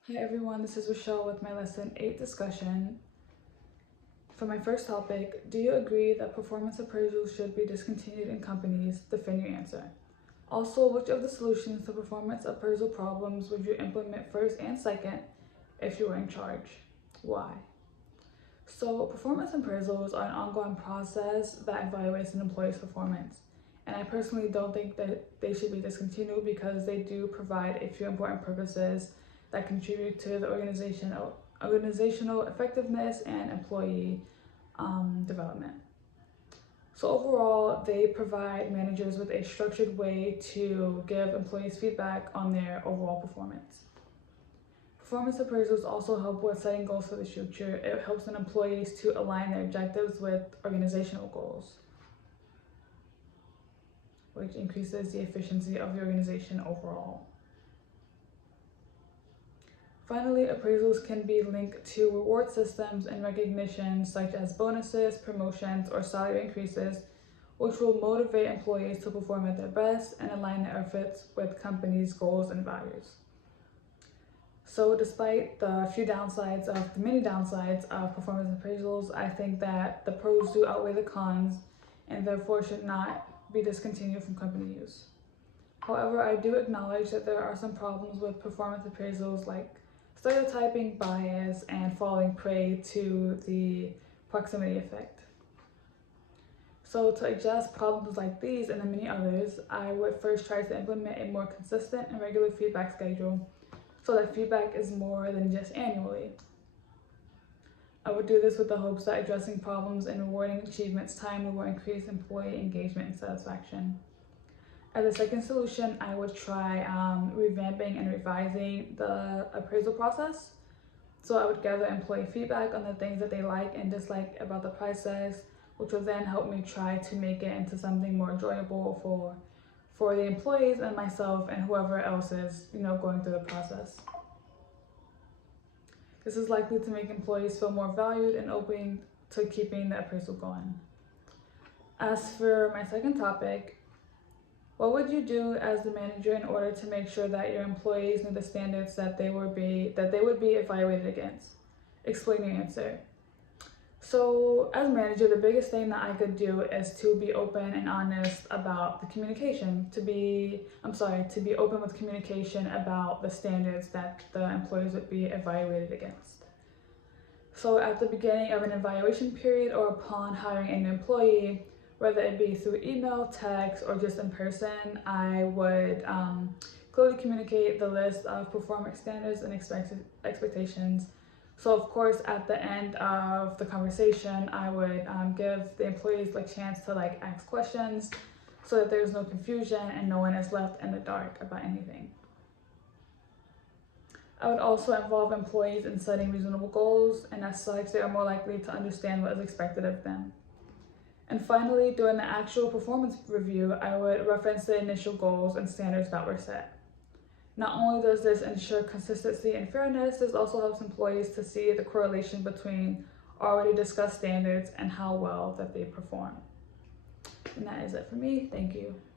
Hi everyone, this is Rochelle with my Lesson 8 discussion. For my first topic, do you agree that performance appraisals should be discontinued in companies? Defend your answer. Also, which of the solutions to performance appraisal problems would you implement first and second if you were in charge? Why? So, performance appraisals are an ongoing process that evaluates an employee's performance. And I personally don't think that they should be discontinued because they do provide a few important purposes that contribute to the organizational effectiveness and employee development. So overall, they provide managers with a structured way to give employees feedback on their overall performance. Performance appraisals also help with setting goals for the future. It helps an employees to align their objectives with organizational goals, which increases the efficiency of the organization overall. Finally, appraisals can be linked to reward systems and recognition such as bonuses, promotions, or salary increases, which will motivate employees to perform at their best and align their efforts with companies' goals and values. So despite the many downsides of performance appraisals, I think that the pros do outweigh the cons and therefore should not be discontinued from company use. However, I do acknowledge that there are some problems with performance appraisals like stereotyping, bias, and falling prey to the proximity effect. So to address problems like these and the many others, I would first try to implement a more consistent and regular feedback schedule so that feedback is more than just annually. I would do this with the hopes that addressing problems and rewarding achievements timely will increase employee engagement and satisfaction. As a second solution, I would try revamping and revising the appraisal process. So I would gather employee feedback on the things that they like and dislike about the process, which will then help me try to make it into something more enjoyable for the employees and myself and whoever else is, going through the process. This is likely to make employees feel more valued and open to keeping the appraisal going. As for my second topic, what would you do as the manager in order to make sure that your employees know the standards that they would be evaluated against? Explain your answer. So as a manager, the biggest thing that I could do is to be open and honest about the communication, to be open with communication about the standards that the employees would be evaluated against. So at the beginning of an evaluation period or upon hiring an employee, whether it be through email, text, or just in person, I would clearly communicate the list of performance standards and expectations. So of course, at the end of the conversation, I would give the employees a chance to ask questions so that there's no confusion and no one is left in the dark about anything. I would also involve employees in setting reasonable goals, and as such, they are more likely to understand what is expected of them. And finally, during the actual performance review, I would reference the initial goals and standards that were set. Not only does this ensure consistency and fairness, this also helps employees to see the correlation between already discussed standards and how well that they perform. And that is it for me. Thank you.